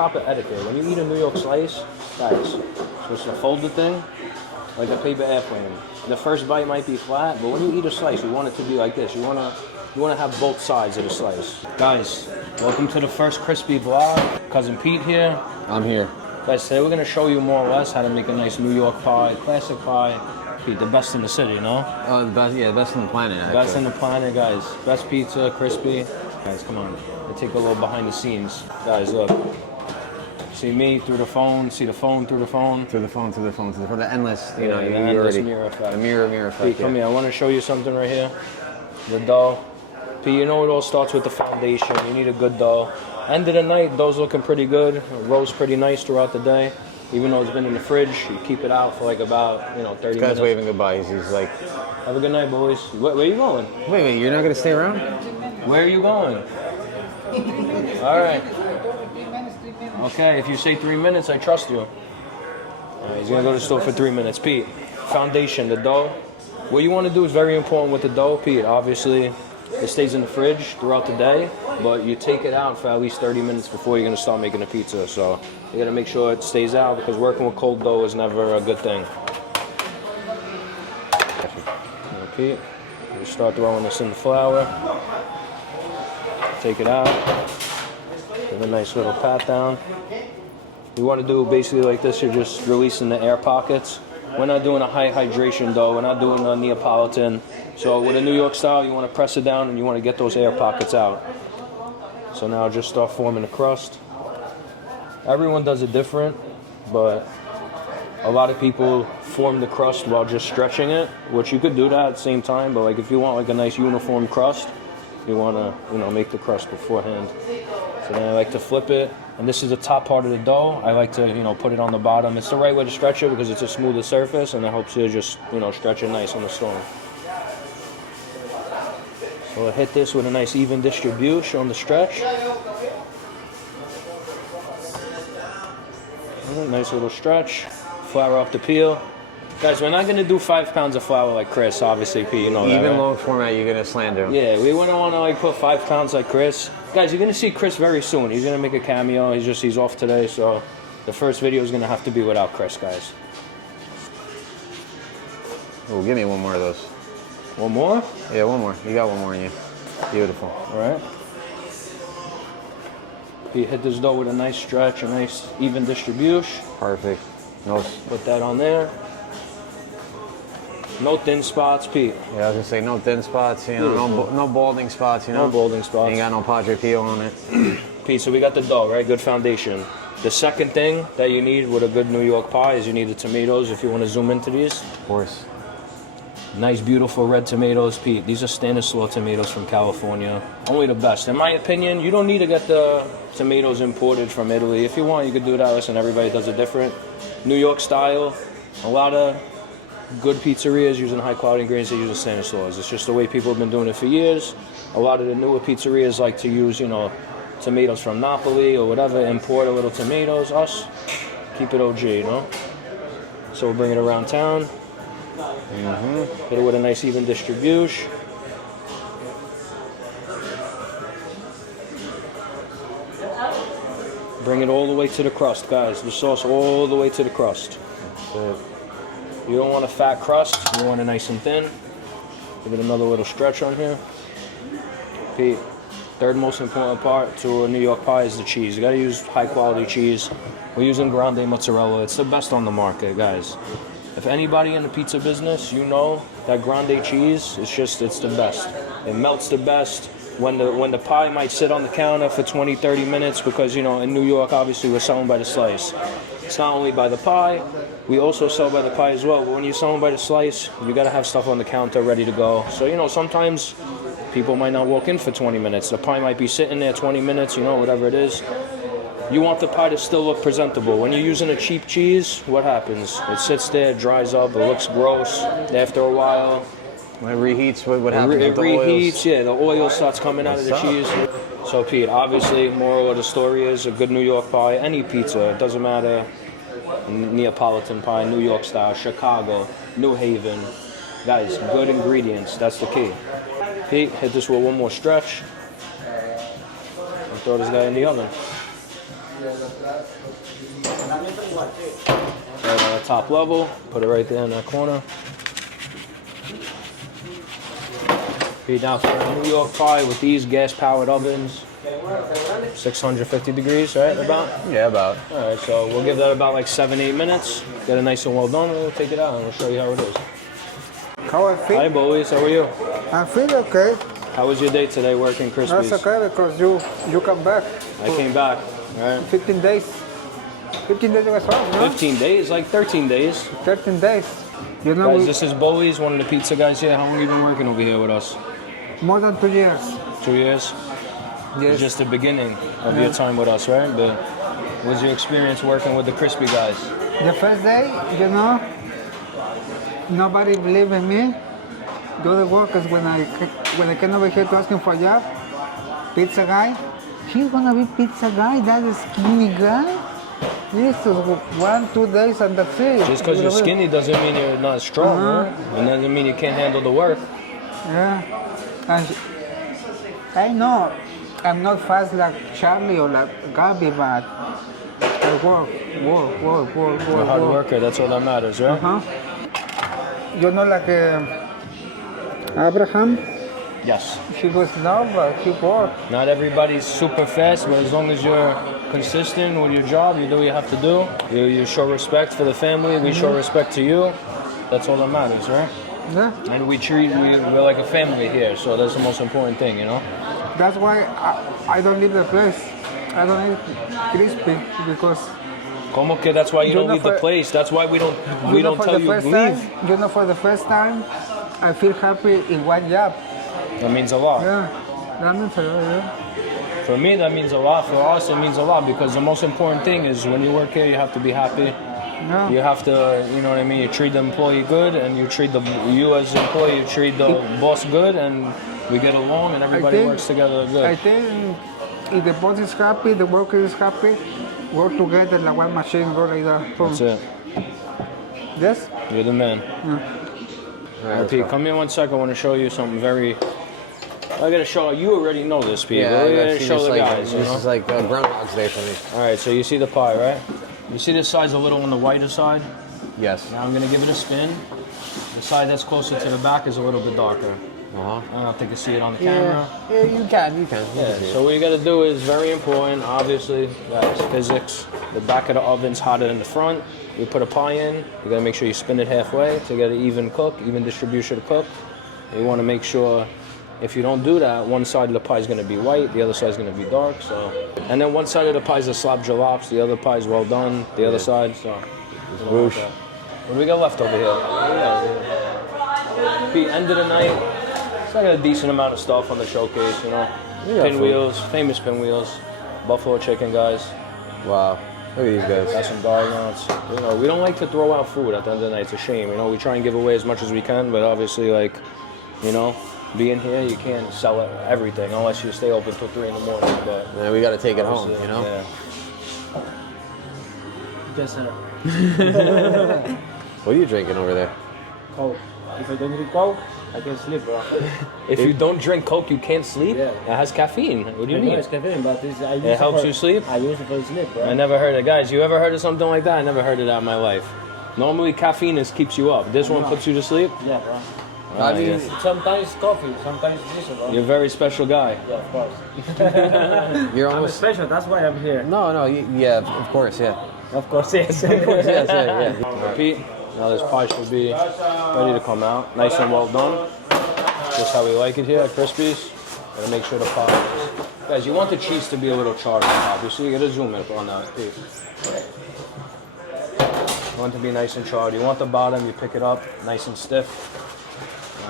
proper etiquette. When you eat a New York slice, guys, so it's a folded thing, like a paper airplane. The first bite might be flat, but when you eat a slice, you want it to be like this. You wanna have both sides of the slice. Guys, welcome to the first Krispy vlog. Cousin Pete here. I'm here. Guys, today we're gonna show you more or less how to make a nice New York pie, classic pie. Pete, the best in the city, you know? Oh, the best, yeah, the best in the planet, actually. Best in the planet, guys. Best pizza, crispy. Guys, come on. Let's take a little behind the scenes. Guys, look. See me through the phone, see the phone through the phone. Through the phone, the endless, you know, the endless mirror effect. The mirror effect, Pete, come here. I want to show you something right here. The dough. Pete, you know it all starts with the foundation. You need a good dough. End of the night, dough's looking pretty good. It rolls pretty nice throughout the day. Even though it's been in the fridge, you keep it out for like about, 30 minutes. This guy's waving goodbye. He's like, have a good night, boys. Where are you going? Wait, you're not going to stay around? Where are you going? All right. Okay, if you say 3 minutes, I trust you. He's going to go to the store for 3 minutes. Pete, foundation, the dough. What you want to do is very important with the dough, Pete. Obviously, it stays in the fridge throughout the day, but you take it out for at least 30 minutes before you're going to start making a pizza. So you got to make sure it stays out because working with cold dough is never a good thing. Pete, you start throwing this in the flour. Take it out. Give a nice little pat down. You want to do basically like this. You're just releasing the air pockets. We're not doing a high hydration dough. We're not doing a Neapolitan. So with a New York style, you want to press it down and you want to get those air pockets out. So now just start forming the crust. Everyone does it different, but a lot of people form the crust while just stretching it, which you could do that at the same time, but like if you want like a nice uniform crust, you want to, make the crust beforehand. So then I like to flip it, and this is the top part of the dough. I like to, put it on the bottom. It's the right way to stretch it because it's a smoother surface, and it helps you just, stretch it nice on the stone. So I hit this with a nice even distribution on the stretch. Nice little stretch. Flour off the peel. Guys, we're not going to do 5 pounds of flour like Chris, obviously, Pete, you know that, even right? long format, you're going to slander him. Yeah, we wouldn't want to put 5 pounds like Chris. Guys, you're going to see Chris very soon. He's going to make a cameo. He's off today, so the first video is going to have to be without Chris, guys. Oh, give me one more of those. One more? Yeah, one more. You got one more in you. Beautiful. All right. You hit this dough with a nice stretch, a nice even distribution. Perfect. Put that on there. No thin spots, Pete. Yeah, I was gonna say no thin spots, no balding spots, No balding spots. Ain't got no Padre Pio on it. Pete, so we got the dough, right? Good foundation. The second thing that you need with a good New York pie is you need the tomatoes, if you want to zoom into these. Of course. Nice, beautiful red tomatoes, Pete. These are Stanislaw tomatoes from California. Only the best. In my opinion, you don't need to get the tomatoes imported from Italy. If you want, you could do that. Listen, everybody does it different. New York style, a lot of good pizzerias using high-quality ingredients, they use Stanislaws. It's just the way people have been doing it for years. A lot of the newer pizzerias like to use, tomatoes from Napoli or whatever, import a little tomatoes. Us, keep it OG, So we'll bring it around town. Hit it with a nice even distribution. Bring it all the way to the crust, guys. The sauce all the way to the crust. You don't want a fat crust. You want it nice and thin. Give it another little stretch on here. Pete, third most important part to a New York pie is the cheese. You gotta use high quality cheese. We're using grande mozzarella. It's the best on the market, guys. If anybody in the pizza business, that grande cheese, it's the best. It melts the best. When the pie might sit on the counter for 20, 30 minutes because, in New York, obviously, we're selling by the slice. It's not only by the pie, we also sell by the pie as well. But when you're selling by the slice, you got to have stuff on the counter ready to go. So, sometimes people might not walk in for 20 minutes. The pie might be sitting there 20 minutes, whatever it is. You want the pie to still look presentable. When you're using a cheap cheese, what happens? It sits there, dries up, it looks gross. After a while, when it reheats, what happens with the reheats, oils? Yeah, the oil starts coming out of the cheese. So, Pete, obviously, moral of the story is a good New York pie, any pizza, it doesn't matter. Neapolitan pie, New York style, Chicago, New Haven. Guys, good ingredients, that's the key. Pete, hit this with one more stretch. And throw this guy in the oven. Right on the top level, put it right there in that corner. Feed now for a New York pie with these gas-powered ovens. 650 degrees, right, about? Yeah, about. All right, so we'll give that about like 7-8 minutes. Get it nice and well done, and we'll take it out and we'll show you how it is. How I feel? Hi, Bowies, how are you? I feel okay. How was your day today working Krispies? That's okay because you come back. I came back, all right? 15 days. 15 days was wrong, no? 15 days, like 13 days. 13 days. You know, Guys, this is Bowies, one of the pizza guys here. How long have you been working over here with us? more than 2 years. 2 years? Yes. It's just the beginning of your time with us, right? But what was your experience working with the Crispy guys? The first day, you know, nobody believed in me. The other workers, when I came over here to ask him for a job, pizza guy, he's gonna be pizza guy, that skinny guy? This is 1-2 days and that's it. Just because you're skinny doesn't mean you're not strong, right? And doesn't mean you can't handle the work. Yeah. And I know I'm not fast like Charlie or like Gabby, but I work. You're a hard worker, that's all that matters, right? You know, like Abraham, Yes. he was no, but he worked. Not everybody's super fast, but as long as you're consistent with your job, you do what you have to do. You show respect for the family, we show respect to you. That's all that matters, right? Yeah. And we're like a family here, so that's the most important thing, you know? That's why I don't leave the place. I don't eat crispy because Como que that's why you don't know, leave the for- place? That's why we don't for tell the you first leave. time, you know, for the first time, I feel happy in one job. That means a lot. Yeah, that means a lot. Yeah. For me, that means a lot. For us, it means a lot because the most important thing is when you work here, you have to be happy. Yeah. You have to, you know what I mean, you treat the employee good and you treat you as an employee, you treat the boss good and we get along and everybody works together good. I think if the boss is happy, the worker is happy, work together like one machine, go like that. Boom. That's it. Yes? You're the man. Alright, Pete, come here 1 second. I want to show you something very... I gotta show you. Already know this, Pete. Yeah, I I've gotta seen show this, the like, guys. this is like Groundhog's Day for me. All right, so you see the pie, right? You see this side's a little on the whiter side. Yes. Now I'm gonna give it a spin. The side that's closer to the back is a little bit darker. I don't think you see it on the camera. Yeah, you can. Yeah, so what you gotta do is very important, obviously, that's physics. The back of the oven's hotter than the front. You put a pie in, you gotta make sure you spin it halfway to get an even cook, even distribution of cook. You wanna make sure if you don't do that, one side of the pie is gonna be white, the other side is gonna be dark, so. And then one side of the pie is a slab jalops, the other pie is well done, the other side, so. Whoosh. What do we got left over here? Pete, end of the night, it's like a decent amount of stuff on the showcase, you know. Pinwheels, famous pinwheels, buffalo chicken, guys. Wow. Look at these guys. Got some garlic knots. You know, we don't like to throw out food at the end of the night. It's a shame. You know, we try and give away as much as we can, but obviously, like, you know, being here, you can't sell everything unless you stay open till 3 in the morning. But Yeah, we got to take it home, obviously, you know? Yeah. Just What are you drinking over there? Coke. If I don't drink Coke, I can sleep, bro. If you don't drink Coke, you can't sleep? Yeah. It has caffeine. What do you I know mean? it's caffeine, but I use It helps for, you sleep? I use it for sleep, bro. I never heard it. Guys, you ever heard of something like that? I never heard of that in my life. Normally, caffeine keeps you up. This one puts you to sleep? Yeah, bro. Ah, yes. Sometimes coffee, sometimes this, bro. You're a very special guy. Yeah, of course. You're I'm almost. special, that's why I'm here. No, yeah, of course, yeah. Of course, yes. Of course, yes, yeah. Pete, now this pie should be ready to come out. Nice and well done. Just how we like it here at Krispies. Gotta make sure the pie. Guys, you want the cheese to be a little charred on top. You see, you gotta zoom in on that, Pete. You want it to be nice and charred. You want the bottom, you pick it up, nice and stiff.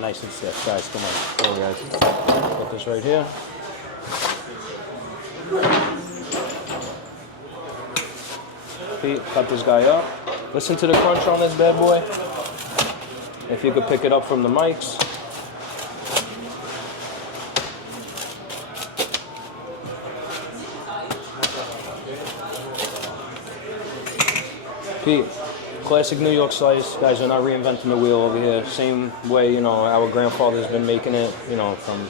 Nice and stiff. Guys, come on. Come on, guys. Put this right here. Pete, cut this guy up. Listen to the crunch on this bad boy. If you could pick it up from the mics. Pete, classic New York slice. Guys, we're not reinventing the wheel over here. Same way, you know, our grandfather's been making it, you know, from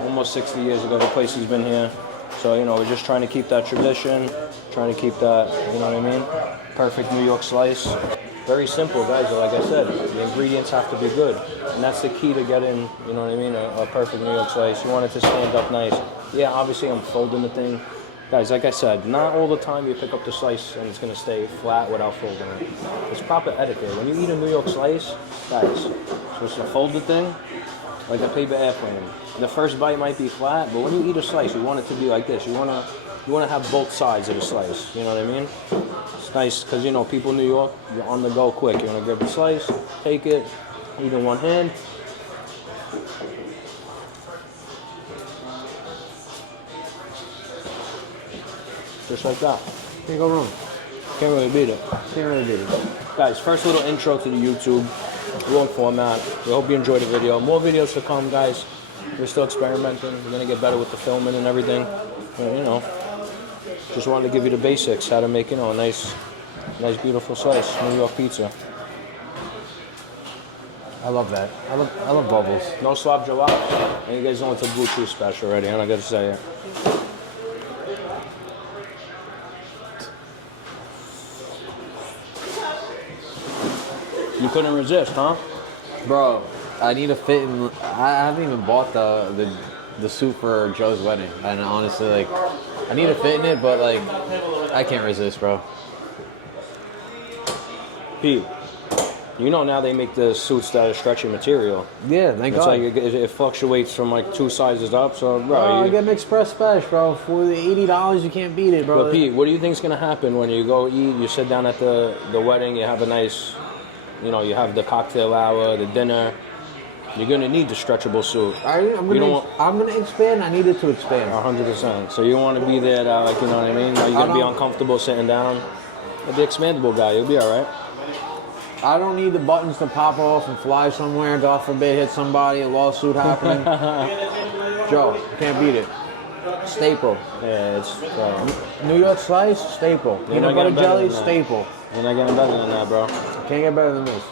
almost 60 years ago. The place has been here. So, you know, we're just trying to keep that tradition, trying to keep that, you know what I mean? Perfect New York slice. Very simple, guys. Like I said, the ingredients have to be good. And that's the key to getting, you know what I mean, a perfect New York slice. You want it to stand up nice. Yeah, obviously I'm folding the thing. Guys, like I said, not all the time you pick up the slice and it's going to stay flat without folding it. It's proper etiquette. When you eat a New York slice, guys, you're supposed to fold the thing like a paper airplane. The first bite might be flat, but when you eat a slice, you want it to be like this. You want to have both sides of the slice. You know what I mean? It's nice because, you know, people in New York, you're on the go quick. You want to grab the slice, take it, eat in one hand. Just like that. Can't go wrong. Can't really beat it. Can't really beat it. Guys, first little intro to the YouTube. Long format. We hope you enjoyed the video. More videos to come, guys. We're still experimenting. We're going to get better with the filming and everything. And, you know, just wanted to give you the basics, how to make, you know, a nice beautiful slice, New York pizza. I love that. I love bubbles. No slop jalap. And you guys know it's a blue cheese special already. I'm not going to say it. You couldn't resist, huh? Bro, I need to fit in. I haven't even bought the suit for Joe's wedding, and honestly, like, I need to fit in it, but like, I can't resist, bro. Pete, you know now they make the suits that are stretchy material. Yeah, thank It's God. like it fluctuates from like 2 sizes up. So, bro, I get an express special, bro. For the $80, you can't beat it, bro. But Pete, what do you think is gonna happen when you go eat? You sit down at the wedding. You have a nice, you know, you have the cocktail hour, the dinner. You're gonna need the stretchable suit. I'm gonna expand. I needed to expand. 100%. So you want to be there, like, you know what I mean? Like, you're gonna be uncomfortable sitting down. But the expandable guy, you'll be all right. I don't need the buttons to pop off and fly somewhere. God forbid, hit somebody, a lawsuit happening. Joe, can't beat it. Staple. Yeah, it's. New York slice, staple. You're not Peanut butter getting better jelly, than that. staple. You're not getting better than that, bro. Can't get better than this.